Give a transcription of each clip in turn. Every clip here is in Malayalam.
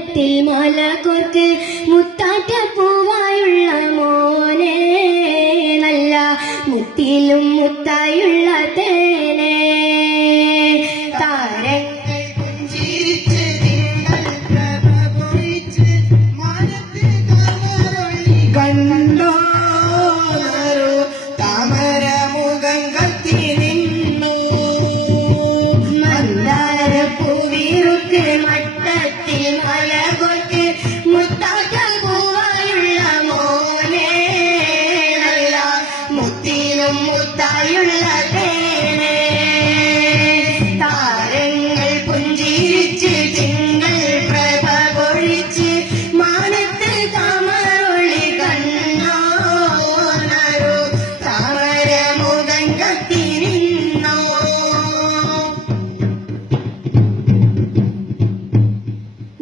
മുറ്റത്തിൽ മലകോർക്ക് മുത്താറ്റ പൂവായുള്ള മോനെ നല്ല മുത്തിലും മുത്തായുള്ള തേനെ താരങ്ങൾ പുഞ്ചിരിച്ച് തിങ്കൾ പ്രഭ പൊഴിച്ച് മാനത്ത് താമരൊളി കണ്ടോ താമര മുഖം കത്തി നിന്നു മന്ദാര പൂവിറുക്ക് മട്ടത്തിൽ മലകോർക്ക് മുത്താറ്റ പൂവായുള്ള മോനെ നല്ല മുത്തിലും മുത്തായുള്ള തേനെ താരങ്ങൾ പുഞ്ചിരിച്ച് തിങ്കൾ പ്രഭ പൊഴിച്ച് മാനത്ത് താമരൊളി കണ്ടോ താമര മുഖം കത്തി നിന്നോ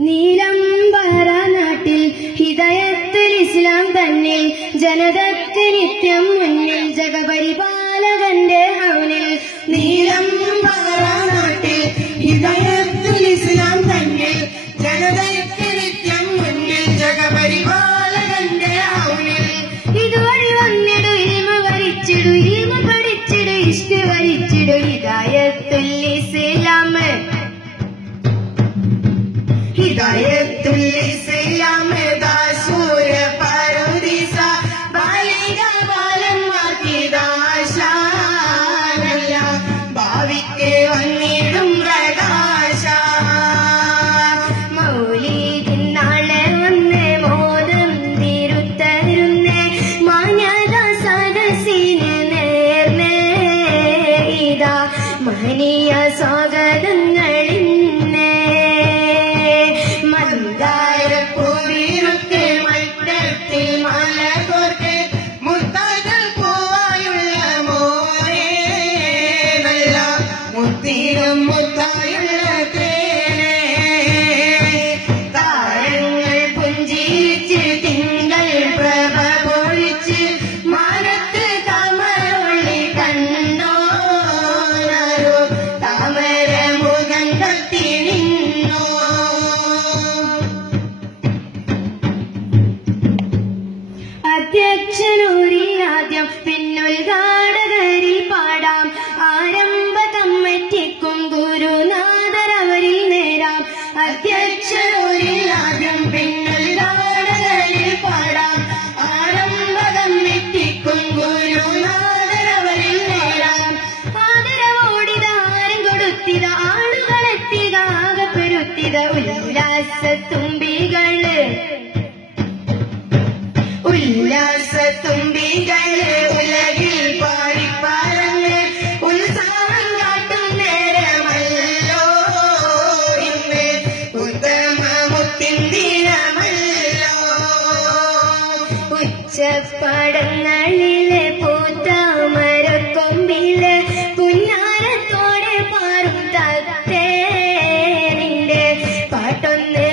നീലംബര നാട്ടിൽ ഹിദയത്തുൽ ഇസ്ലാം തന്നിൽ ജനതക്ക് നിത്യം മുന്നിൽ ജഗപരിപാലകന്റെ ഹൗനിൽ നീലംബര നാട്ടിൽ ഹിദയത്തുൽ ഇസ്ലാം തന്നിൽ ജനതക്ക് നിത്യം മുന്നിൽ ജഗപരിപാലകന്റെ ഹൗനിൽ ഇതുവഴി വന്നിടു ഇൽമ വരിച്ചിടു ഇൽമ പഠിച്ചിടു ഇഷ്ക് വരിച്ചിടു ഹിദയത്തുൽ ഇസ്ലാം ഹിദയത്തുൽ ഇസ്ലാം ദാസൂര പറുദീസ ബാലിക ബാലം മാറ്റിദാശാനല്ല ഭാവിക്ക് വന്നിടും പ്രകാശ മൗലിദിൻ നാളെ വന്ന് മോദം തിരുത്തരുന്നേ മാന്യത സദസ്സിന് നേർന്നേ ഇതാ മഹനീയ സ്വാഗതങ്ങളിന്നേ മന്ദാര പൂവിറുക്ക് മട്ടത്തിൽ മലകോർക്ക് മുത്താറ്റ പൂവായുള്ള മോനെ നല്ല മുത്തിലും മുത്തായുള്ള തേനെ താരങ്ങൾ പുഞ്ചിരിച്ച് തിങ്കൾ പ്രഭ പൊഴിച്ച് മാനത്ത് താമരൊളി കണ്ടോ താമര മുഖം കത്തി നിന്നോ അധ്യക്ഷനൂരിൽ ആദ്യം പിന്നുദ്ഘാടകരിൽ പാടാം ആരംഭ കമ്മിറ്റിക്കും ഗുരുനാഥരവരിൽ നേരാം അധ്യക്ഷനൂരിൽ ആദ്യം പിന്നുദ്ഘാടകരിൽ പാടാം ആരംഭ കമ്മിറ്റിക്കും ഗുരുനാഥരവരിൽ നേരാം ആദരവോടിതാരം കൊടുത്തിത ആളുകളെത്തിക ആകപ്പെരുത്തിത ഉല്ലാസത്തുമ്പികള് ഉല്ലാസത്തുമ്പികള് ഉലകിൽ പാടിപ്പറന്ന് ഉത്സാഹം കാട്ടും നേരമല്ലോ ഇന്ന് ഉത്തമ മുത്തിൻ ദിനമല്ലോ ഉച്ചപ്പടങ്ങളിലെ പൂത്താമരക്കൊമ്പില് പുന്നാരത്തോടെ പാറും തത്തേ നിന്റെ പാട്ടൊന്ന്